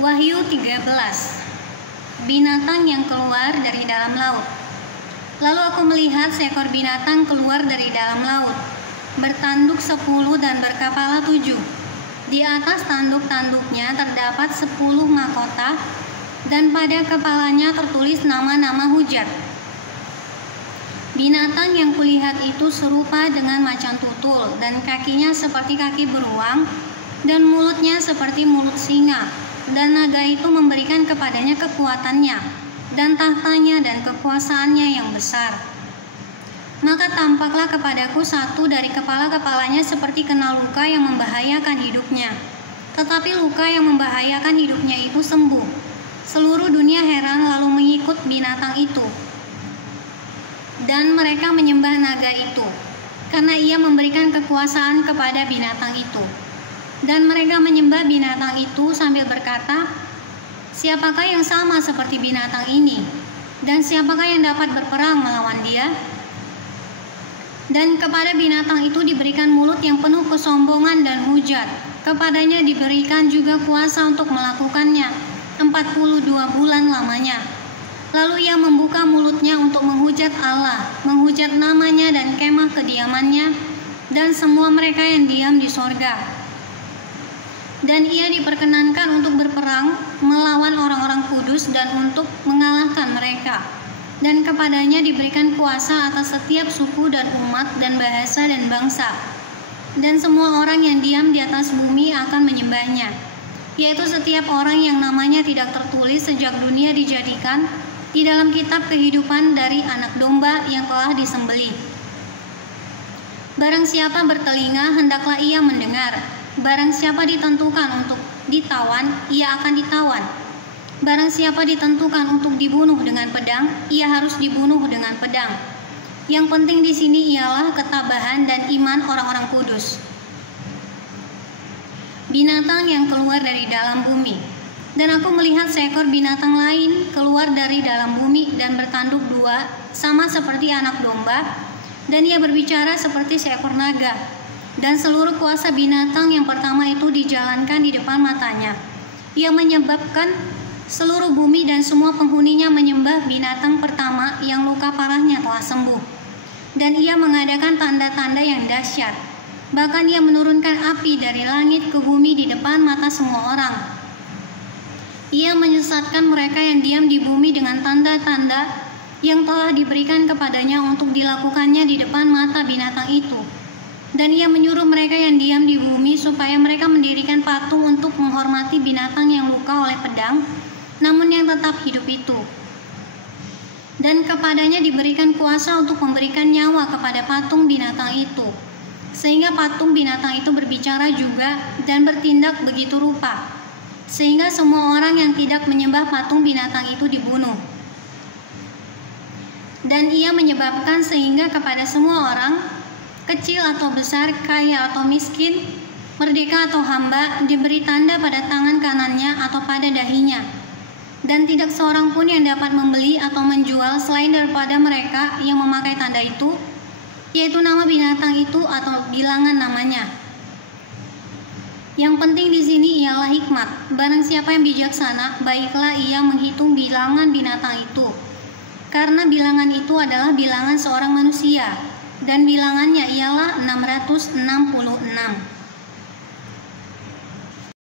Wahyu 13. Binatang yang keluar dari dalam laut. Lalu aku melihat seekor binatang keluar dari dalam laut, bertanduk 10 dan berkepala 7. Di atas tanduk-tanduknya terdapat 10 mahkota, dan pada kepalanya tertulis nama-nama hujat. Binatang yang kulihat itu serupa dengan macan tutul, dan kakinya seperti kaki beruang, dan mulutnya seperti mulut singa. Dan naga itu memberikan kepadanya kekuatannya, dan tahtanya dan kekuasaannya yang besar. Maka tampaklah kepadaku satu dari kepala-kepalanya seperti kena luka yang membahayakan hidupnya. Tetapi luka yang membahayakan hidupnya itu sembuh. Seluruh dunia heran lalu mengikut binatang itu. Dan mereka menyembah naga itu, karena ia memberikan kekuasaan kepada binatang itu. Dan mereka menyembah binatang itu sambil berkata, "Siapakah yang sama seperti binatang ini? Dan siapakah yang dapat berperang melawan dia?" Dan kepada binatang itu diberikan mulut yang penuh kesombongan dan hujat. Kepadanya diberikan juga kuasa untuk melakukannya 42 bulan lamanya. Lalu ia membuka mulutnya untuk menghujat Allah, menghujat namanya dan kemah kediamannya, dan semua mereka yang diam di sorga. Dan ia diperkenankan untuk berperang melawan orang-orang kudus dan untuk mengalahkan mereka. Dan kepadanya diberikan kuasa atas setiap suku dan umat dan bahasa dan bangsa. Dan semua orang yang diam di atas bumi akan menyembahnya, yaitu setiap orang yang namanya tidak tertulis sejak dunia dijadikan di dalam kitab kehidupan dari anak domba yang telah disembelih. Barang siapa bertelinga, hendaklah ia mendengar. Barang siapa ditentukan untuk ditawan, ia akan ditawan. Barang siapa ditentukan untuk dibunuh dengan pedang, ia harus dibunuh dengan pedang. Yang penting di sini ialah ketabahan dan iman orang-orang kudus. Binatang yang keluar dari dalam bumi. Dan aku melihat seekor binatang lain keluar dari dalam bumi dan bertanduk 2, sama seperti anak domba, dan ia berbicara seperti seekor naga. Dan seluruh kuasa binatang yang pertama itu dijalankan di depan matanya. Ia menyebabkan seluruh bumi dan semua penghuninya menyembah binatang pertama yang luka parahnya telah sembuh. Dan ia mengadakan tanda-tanda yang dahsyat. Bahkan ia menurunkan api dari langit ke bumi di depan mata semua orang. Ia menyesatkan mereka yang diam di bumi dengan tanda-tanda yang telah diberikan kepadanya untuk dilakukannya di depan mata binatang itu. Dan ia menyuruh mereka yang diam di bumi supaya mereka mendirikan patung untuk menghormati binatang yang luka oleh pedang, namun yang tetap hidup itu. Dan kepadanya diberikan kuasa untuk memberikan nyawa kepada patung binatang itu, sehingga patung binatang itu berbicara juga dan bertindak begitu rupa, sehingga semua orang yang tidak menyembah patung binatang itu dibunuh. Dan ia menyebabkan sehingga kepada semua orang, kecil atau besar, kaya atau miskin, merdeka atau hamba, diberi tanda pada tangan kanannya atau pada dahinya. Dan tidak seorang pun yang dapat membeli atau menjual selain daripada mereka yang memakai tanda itu, yaitu nama binatang itu atau bilangan namanya. Yang penting di sini ialah hikmat. Barang siapa yang bijaksana, baiklah ia menghitung bilangan binatang itu. Karena bilangan itu adalah bilangan seorang manusia, dan bilangannya ialah 666.